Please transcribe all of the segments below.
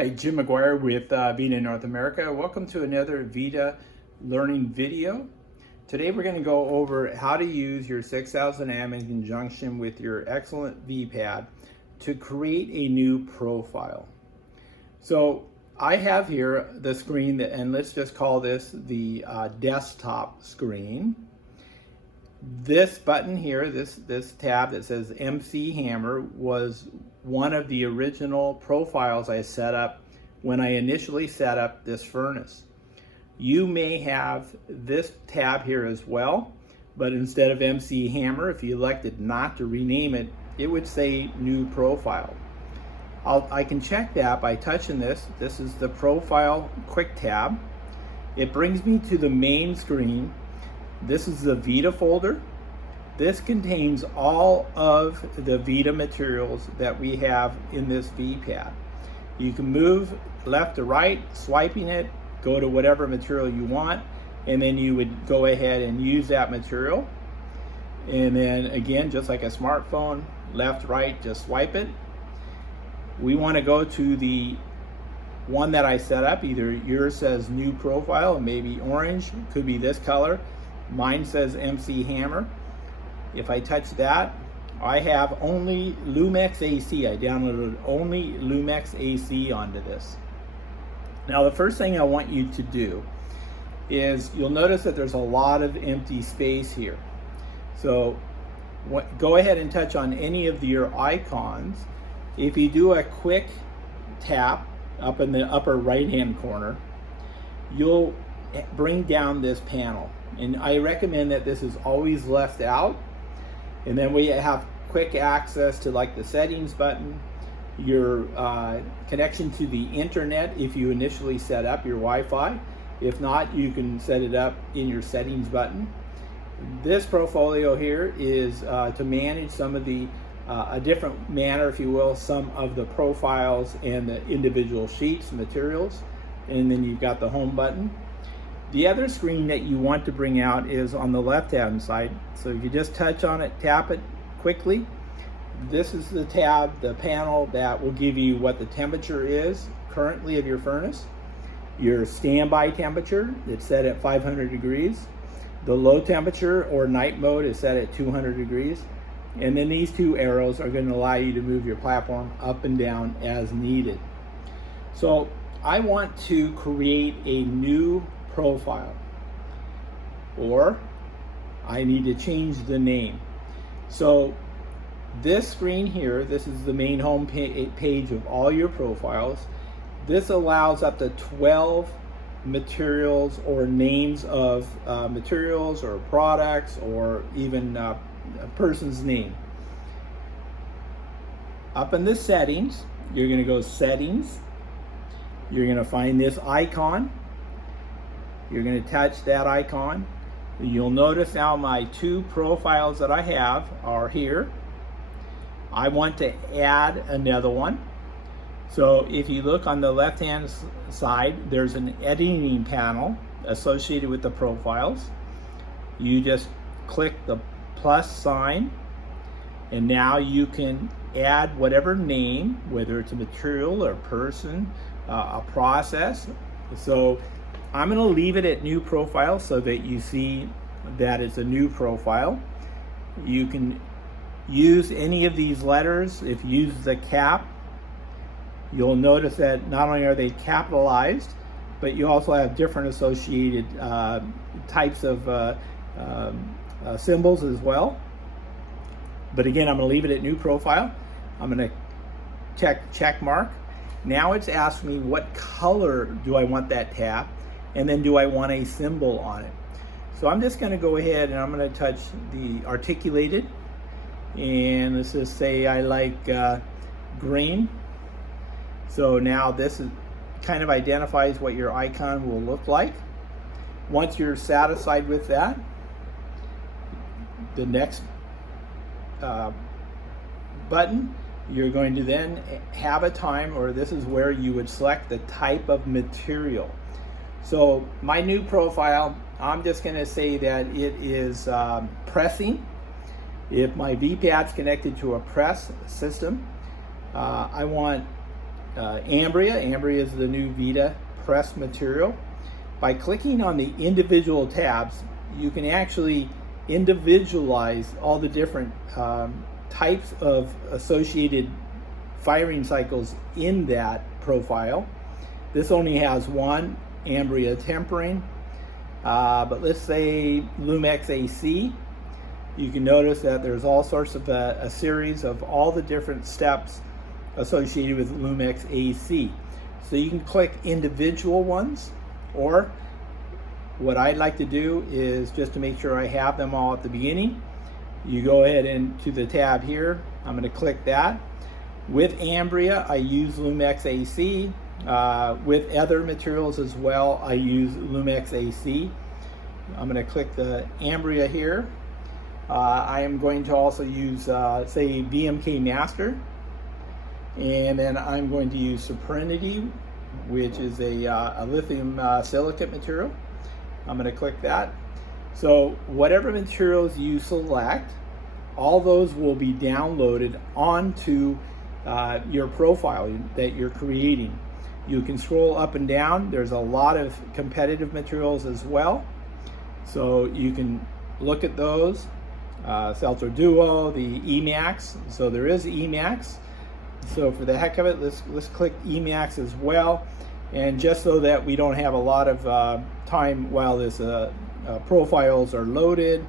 Hi, Jim McGuire with VITA North America. Welcome to another VITA learning video. Today we're going to go over how to use your 6000 amp in conjunction with your excellent vPad to create a new profile. So I have here the screen, and let's just call this the desktop screen. This button here, this tab that says MC Hammer, was one of the original profiles I set up when I initially set up this furnace. You may have this tab here as well, but instead of MC Hammer, if you elected not to rename it, it would say New Profile. I can check that by touching this. This is the Profile Quick tab. It brings me to the main screen. This is the VITA folder. This contains all of the VITA materials that we have in this vPad. You can move left to right, swiping it, go to whatever material you want, and then you would go ahead and use that material. And then again, just like a smartphone, left, right, just swipe it. We want to go to the one that I set up. Either yours says New Profile, maybe orange, could be this color. Mine says MC Hammer. If I touch that, I have only Lumex AC. I downloaded only Lumex AC onto this. Now the first thing I want you to do is, you'll notice that there's a lot of empty space here. So go ahead and touch on any of your icons. If you do a quick tap up in the upper right hand corner, you'll bring down this panel. And I recommend that this is always left out. And then we have quick access to like the settings button, your connection to the internet if you initially set up your Wi-Fi. If not, you can set it up in your settings button. This portfolio here is to manage some of the, a different manner, if you will, some of the profiles and the individual sheets, materials. And then you've got the home button. The other screen that you want to bring out is on the left-hand side. So if you just touch on it, tap it quickly, this is the tab, the panel that will give you what the temperature is currently of your furnace, your standby temperature, it's set at 500 degrees, the low temperature or night mode is set at 200 degrees, and then these two arrows are going to allow you to move your platform up and down as needed. So I want to create a new profile, or I need to change the name. So this screen here, this is the main home page of all your profiles. This allows up to 12 materials or names of materials or products, or even a person's name. Up in the settings, you're going to go settings. You're going to find this icon. You're going to touch that icon. You'll notice now my two profiles that I have are here. I want to add another one. So if you look on the left hand side, there's an editing panel associated with the profiles. You just click the plus sign, and now you can add whatever name, whether it's a material or a person, a process. So I'm going to leave it at New Profile so that you see that it's a new profile. You can use any of these letters. If you use the cap, you'll notice that not only are they capitalized, but you also have different associated types of symbols as well. But again, I'm going to leave it at New Profile. I'm going to check mark. Now it's asked me what color do I want that tab, and then do I want a symbol on it. So I'm just going to go ahead and I'm going to touch the articulated, and let's just say I like green. So now this is kind of identifies what your icon will look like. Once you're satisfied with that, the next button, you're going to then have a time, or this is where you would select the type of material. So my new profile, I'm just going to say that it is pressing. If my vPad's connected to a press system, I want Ambria. Ambria is the new VITA press material. By clicking on the individual tabs, you can actually individualize all the different types of associated firing cycles in that profile. This only has one, Ambria tempering, but let's say Lumex AC. You can notice that there's all sorts of a series of all the different steps associated with Lumex AC. So you can click individual ones, or what I'd like to do is, just to make sure I have them all at the beginning, you go ahead into the tab here. I'm going to click that. With Ambria, I use Lumex AC. With other materials as well, I use Lumex AC. I'm going to click the Ambria here. I am going to also use, say, VMK Master. And then I'm going to use Serenity, which is a lithium silicate material. I'm going to click that. So whatever materials you select, all those will be downloaded onto your profile that you're creating. You can scroll up and down. There's a lot of competitive materials as well, so you can look at those. Seltzer Duo, the Emax. So there is Emax. So for the heck of it, let's click Emax as well. And just so that we don't have a lot of time while this profiles are loaded,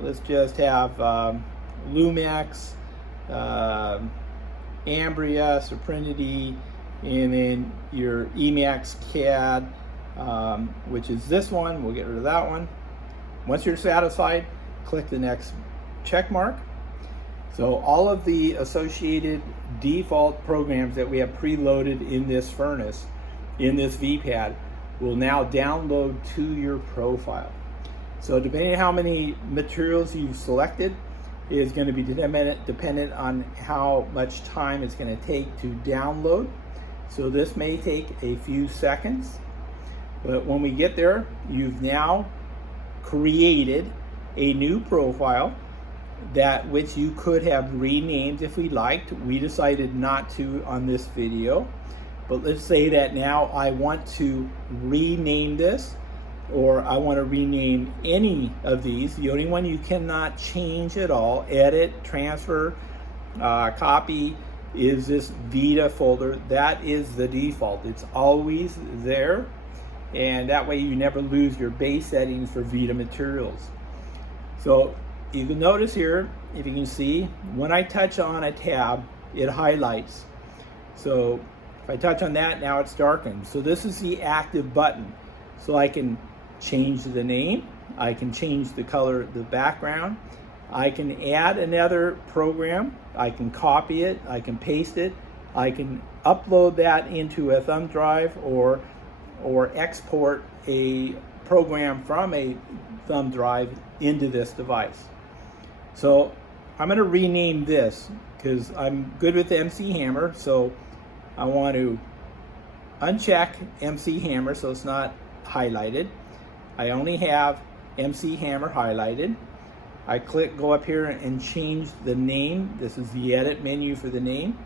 let's just have Lumex, Ambria, Serenity, and then your Emax CAD, which is this one. We'll get rid of that one. Once you're satisfied, click the next check mark. So all of the associated default programs that we have preloaded in this furnace, in this vPad, will now download to your profile. So depending on how many materials you've selected is going to be dependent on how much time it's going to take to download. So this may take a few seconds, but when we get there, you've now created a new profile that which you could have renamed if we liked. We decided not to on this video, but let's say that now I want to rename this, or I want to rename any of these. The only one you cannot change at all, edit, transfer, copy, is this VITA folder. That is the default. It's always there, and that way you never lose your base settings for VITA materials. So you can notice here, if you can see, when I touch on a tab, it highlights. So if I touch on that, now it's darkened. So this is the active button. So I can change the name, I can change the color of the background, I can add another program, I can copy it, I can paste it, I can upload that into a thumb drive, or export a program from a thumb drive into this device. So I'm going to rename this because I'm good with MC Hammer, so I want to uncheck MC Hammer so it's not highlighted. I only have MC Hammer highlighted. I go up here and change the name. This is the edit menu for the name.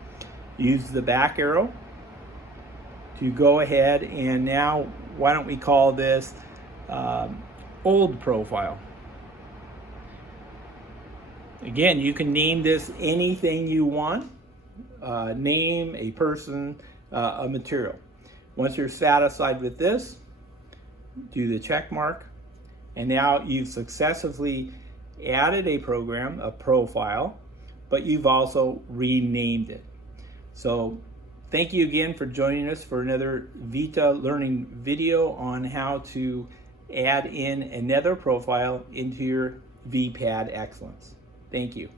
Use the back arrow to go ahead, and now why don't we call this old profile. Again, you can name this anything you want. Name, a person, a material. Once you're satisfied with this, do the check mark, and now you've successfully added a program, a profile, but you've also renamed it. So thank you again for joining us for another VITA learning video on how to add in another profile into your vPad Excellence. Thank you.